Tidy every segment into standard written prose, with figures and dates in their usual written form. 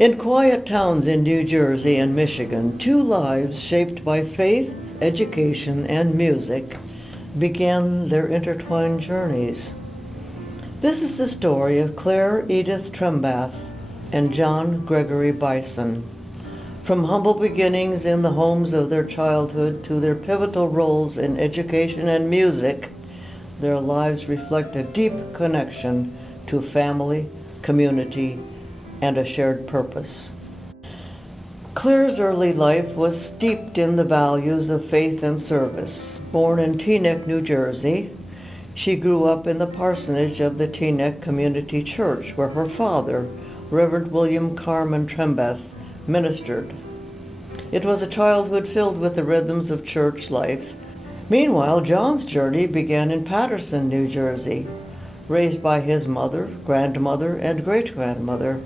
In quiet towns in New Jersey and Michigan, two lives shaped by faith, education, and music began their intertwined journeys. This is the story of Claire Edith Trembath and John Gregory Bryson. From humble beginnings in the homes of their childhood to their pivotal roles in education and music, their lives reflect a deep connection to family, community, and a shared purpose. Claire's early life was steeped in the values of faith and service. Born in Teaneck, New Jersey, she grew up in the parsonage of the Teaneck Community Church, where her father, Reverend William Carman Trembath, ministered. It was a childhood filled with the rhythms of church life. Meanwhile, John's journey began in Paterson, New Jersey. Raised by his mother, grandmother, and great-grandmother,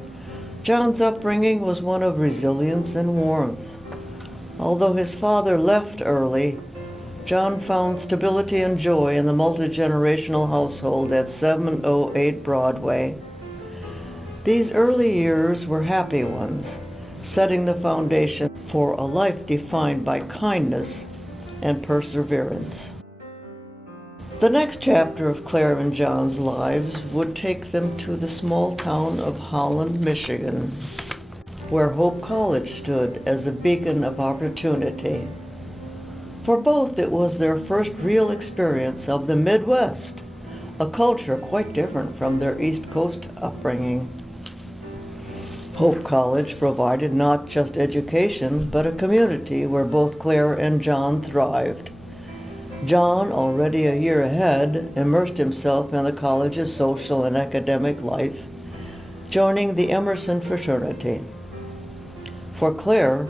John's upbringing was one of resilience and warmth. Although his father left early, John found stability and joy in the multi-generational household at 708 Broadway. These early years were happy ones, setting the foundation for a life defined by kindness and perseverance. The next chapter of Claire and John's lives would take them to the small town of Holland, Michigan, where Hope College stood as a beacon of opportunity. For both, it was their first real experience of the Midwest, a culture quite different from their East Coast upbringing. Hope College provided not just education, but a community where both Claire and John thrived. John, already a year ahead, immersed himself in the college's social and academic life, joining the Emerson fraternity. For Claire,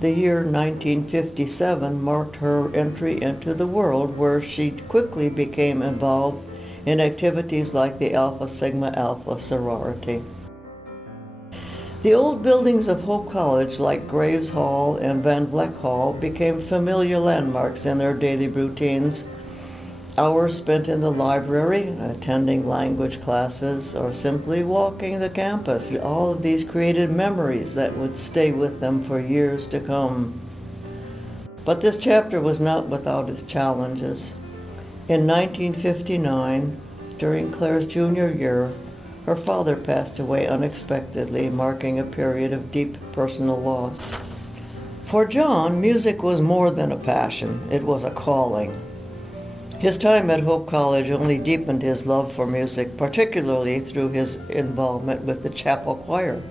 the year 1957 marked her entry into the world, where she quickly became involved in activities like the Alpha Sigma Alpha sorority. The old buildings of Hope College, like Graves Hall and Van Vleck Hall, became familiar landmarks in their daily routines. Hours spent in the library, attending language classes, or simply walking the campus. All of these created memories that would stay with them for years to come. But this chapter was not without its challenges. In 1959, during Claire's junior year, her father passed away unexpectedly, marking a period of deep personal loss. For John, music was more than a passion, it was a calling. His time at Hope College only deepened his love for music, particularly through his involvement with the chapel choir.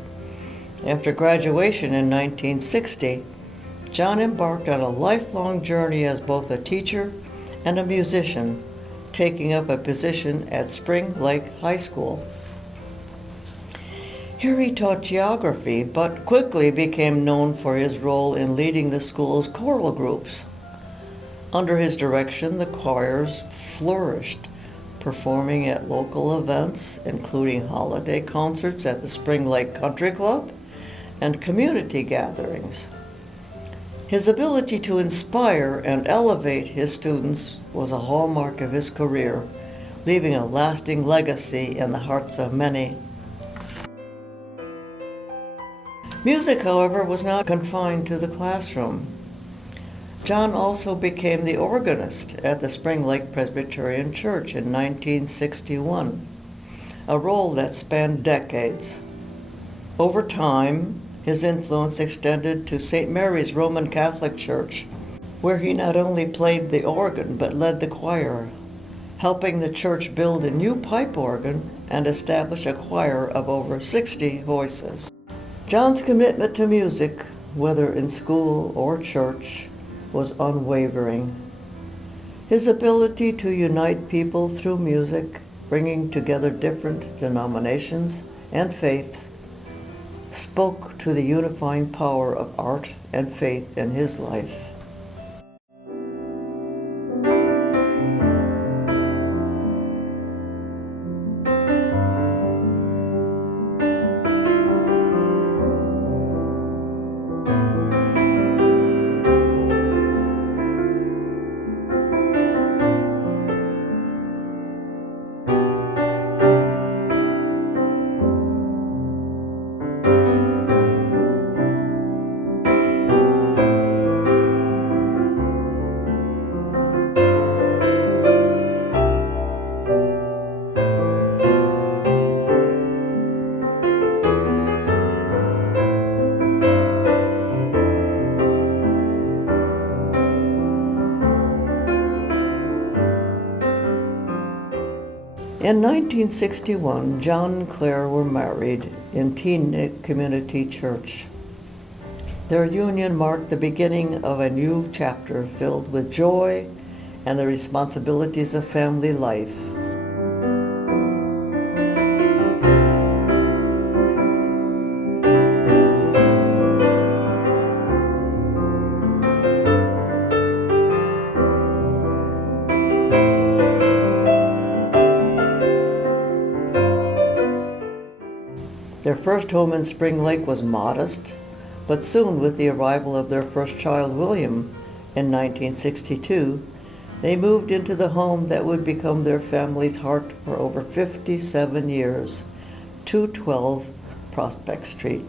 After graduation in 1960, John embarked on a lifelong journey as both a teacher and a musician, taking up a position at Spring Lake High School. Here he taught geography, but quickly became known for his role in leading the school's choral groups. Under his direction, the choirs flourished, performing at local events, including holiday concerts at the Spring Lake Country Club and community gatherings. His ability to inspire and elevate his students was a hallmark of his career, leaving a lasting legacy in the hearts of many. Music, however, was not confined to the classroom. John also became the organist at the Spring Lake Presbyterian Church in 1961, a role that spanned decades. Over time, his influence extended to St. Mary's Roman Catholic Church, where he not only played the organ but led the choir, helping the church build a new pipe organ and establish a choir of over 60 voices. John's commitment to music, whether in school or church, was unwavering. His ability to unite people through music, bringing together different denominations and faiths, spoke to the unifying power of art and faith in his life. In 1961, John and Claire were married in Teaneck Community Church. Their union marked the beginning of a new chapter filled with joy and the responsibilities of family life. Their first home in Spring Lake was modest, but soon with the arrival of their first child, William, in 1962, they moved into the home that would become their family's heart for over 57 years, 212 Prospect Street.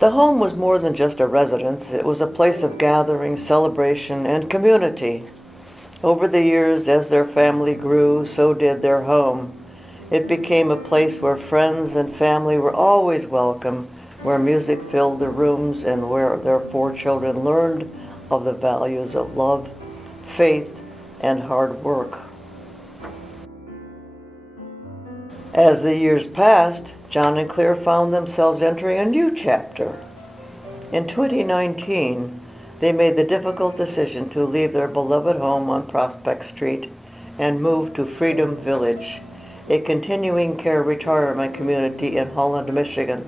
The home was more than just a residence. It was a place of gathering, celebration, and community. Over the years, as their family grew, so did their home. It became a place where friends and family were always welcome, where music filled the rooms, and where their 4 children learned of the values of love, faith, and hard work. As the years passed, John and Claire found themselves entering a new chapter. In 2019, they made the difficult decision to leave their beloved home on Prospect Street and move to Freedom Village, a continuing care retirement community in Holland, Michigan.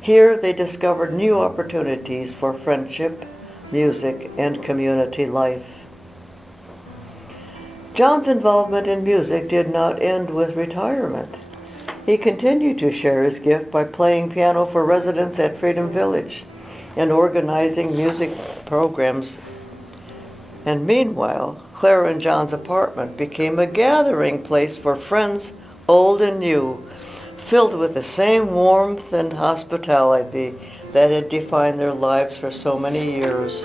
Here they discovered new opportunities for friendship, music, and community life. John's involvement in music did not end with retirement. He continued to share his gift by playing piano for residents at Freedom Village and organizing music programs. And meanwhile, Claire and John's apartment became a gathering place for friends, old and new, filled with the same warmth and hospitality that had defined their lives for so many years.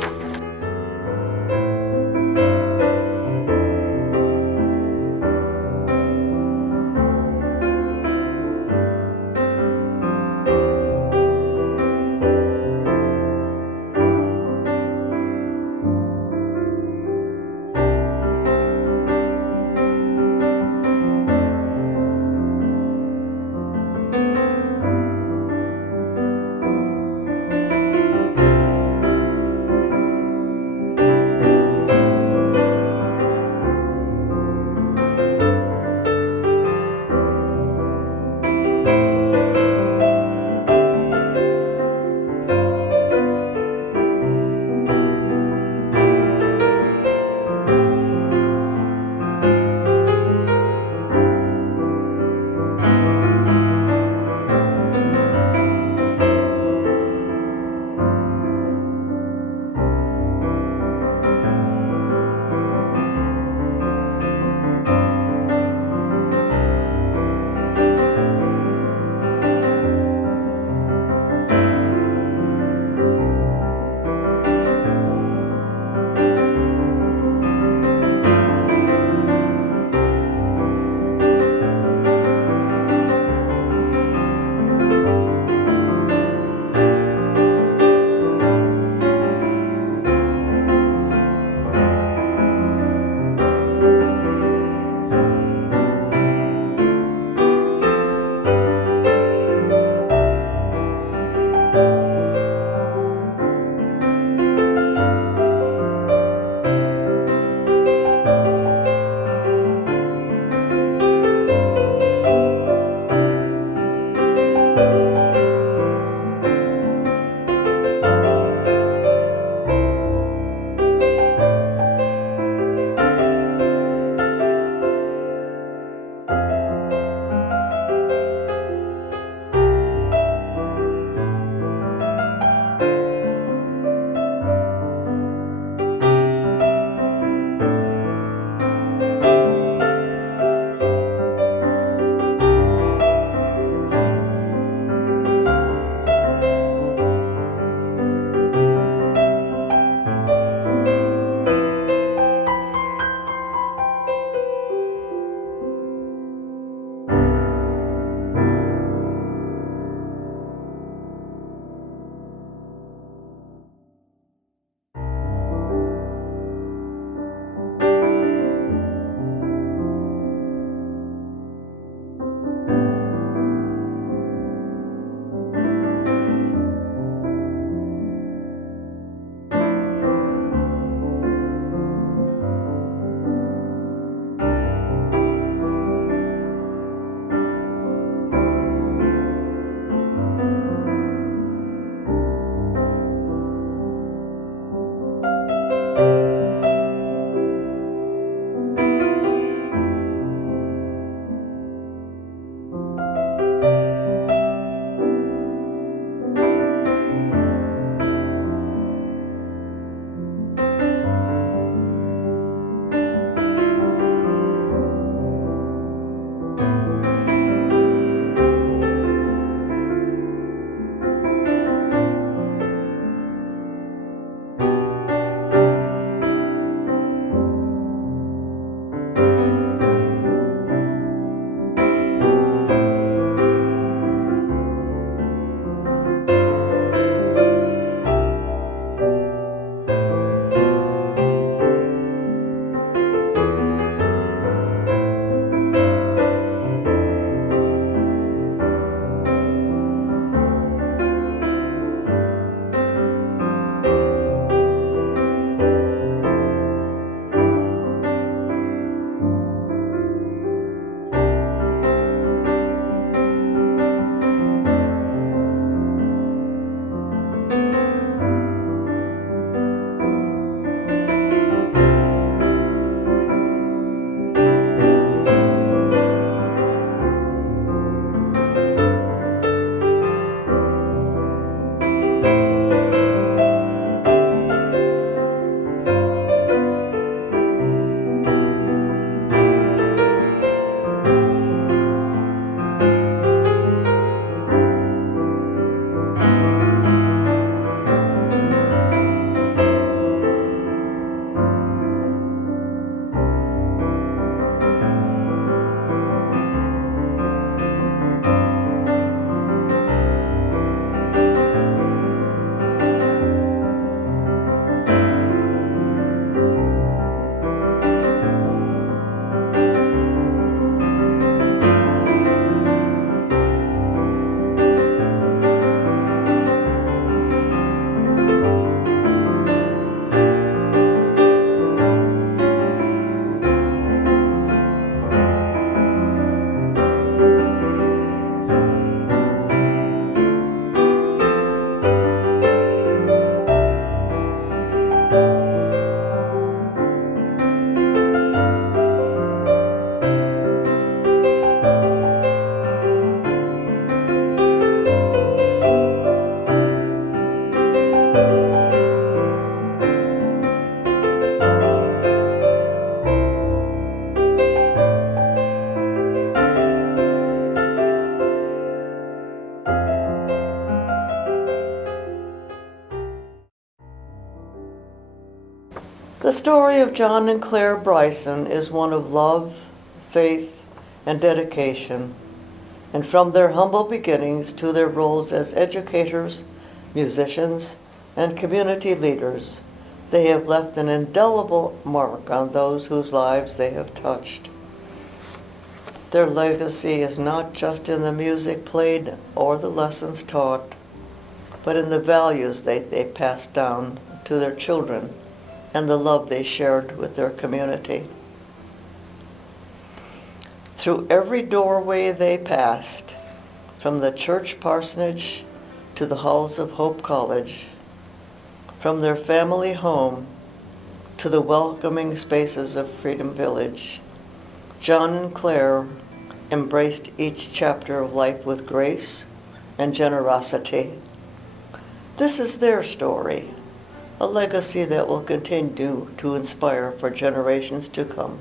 The story of John and Claire Bryson is one of love, faith, and dedication, and from their humble beginnings to their roles as educators, musicians, and community leaders, they have left an indelible mark on those whose lives they have touched. Their legacy is not just in the music played or the lessons taught, but in the values they passed down to their children and the love they shared with their community. Through every doorway they passed, from the church parsonage to the halls of Hope College, from their family home to the welcoming spaces of Freedom Village, John and Claire embraced each chapter of life with grace and generosity. This is their story, a legacy that will continue to inspire for generations to come.